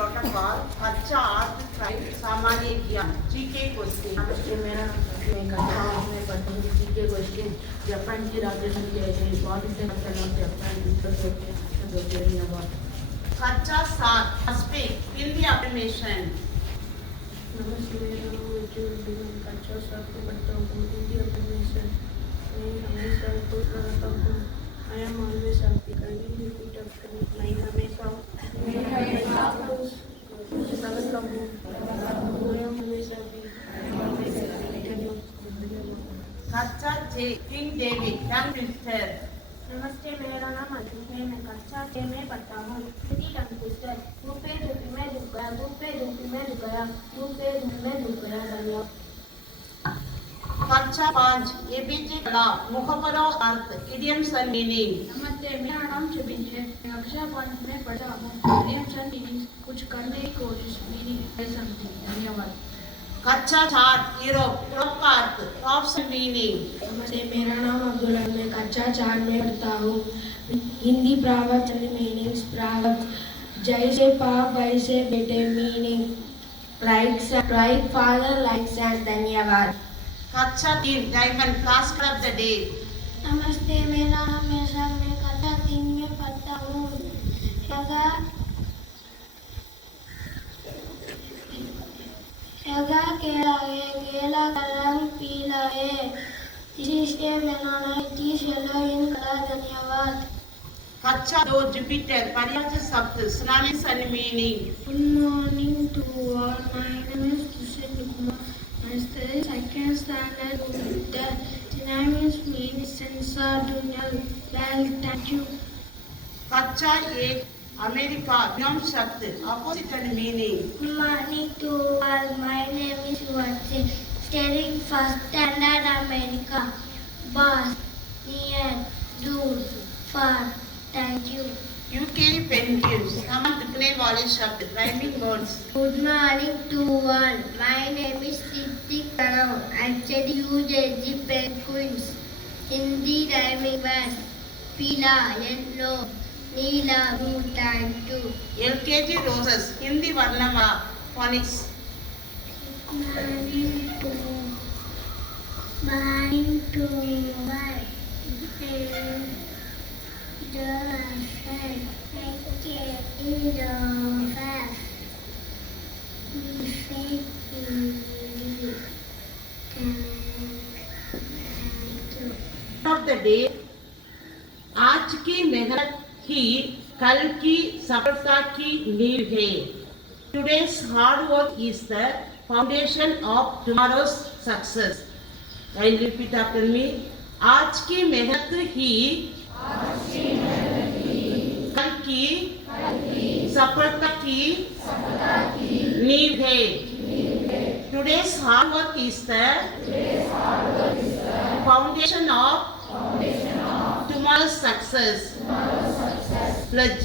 protocol, अच्छा art crime, सामान्य ज्ञान, जीके क्वेश्चन। नमस्ते, मेरा नाम मैं पढ़ता हूँ जीके क्वेश्चन। जापान की राजधानी क्या है? बहुत से मतलब जापान कच्चा साथ, speak, fill the affirmation. नमस्ते, मेरा नाम है कच्चा साथ को पढ़ता हूँ हिंदी अफर्मेशन। मैं हमेशा खुश रहता हूँ। I am always happy. Can you repeat after me? मैं हमेशा खुश रहता हूँ। मैं हमेशा कच्चा जे, King David, young minister. नमस्ते, मेरा नाम अजीत है। मैं कक्षा 6 में पढ़ता हूँ हिंदी टंग ट्विस्टर। धूप पे धूप में धूप गया, धूप पे धूप में धूप गया, धूप पे धूप में धूप गया। धन्यवाद। कच्चा 5, ABJ कलाम, मुखबरो अर्थ, idioms and meaning. नमस्ते, मेरा नाम शुभिन है। मैं कक्षा 5 में पढ़ता हूँ मीनिंग कुछ करने की कोशिश मीनिंग है समथिंग। धन्यवाद। कच्चा 4, यूरोप, यूरोप का अर्थ, props and meaning. नमस्ते, मेरा नाम अब्दुल है। मैं कक्षा 4 में पढ़ता हूँ हिंदी प्रवचन मीनिंग्स प्रवचन जैसे पाप वैसे बेटे meaning right father like son. धन्यवाद। कच्चा 3, diamond, class club the day. नमस्ते, मेरा नाम मेसा। मैं कक्षा 3 में पढ़ता हूँ शगा केला है, केला का रंग पीला है। इससे बनाना इस येलो इन कलर। धन्यवाद। कच्चा 2, जुपिटर, पर्यायवाची शब्द, synonyms and meaning. Good morning to all. My name is Kushan Kumar. I study second standard Jupiter. Synonyms mean sensor, tunnel, well. Thank you. कच्चा 1, अमेरिका, विनोम शब्द, opposite and meaning. Good morning to all. My name is Shivaji. Studying first standard America. Boss, near, do, far. Thank you. UKG penguins, समान दिखने वाले शब्द, rhyming words. Good morning to all. My name is Siddhi Pranav. I study UKG penguins. Hindi rhyming words. Pila, yellow, neela, blue. Thank you. LKG roses, Hindi वर्णमाला, phonics. Morning to all. Of the day, आज की मेहनत ही कल की सफलता की नींव है. Today's hard work is the foundation of tomorrow's success. I'll repeat after me. आज की मेहनत ही कल की सफलता की नींव है. Today's hard work is the foundation of tomorrow's success. Pledge.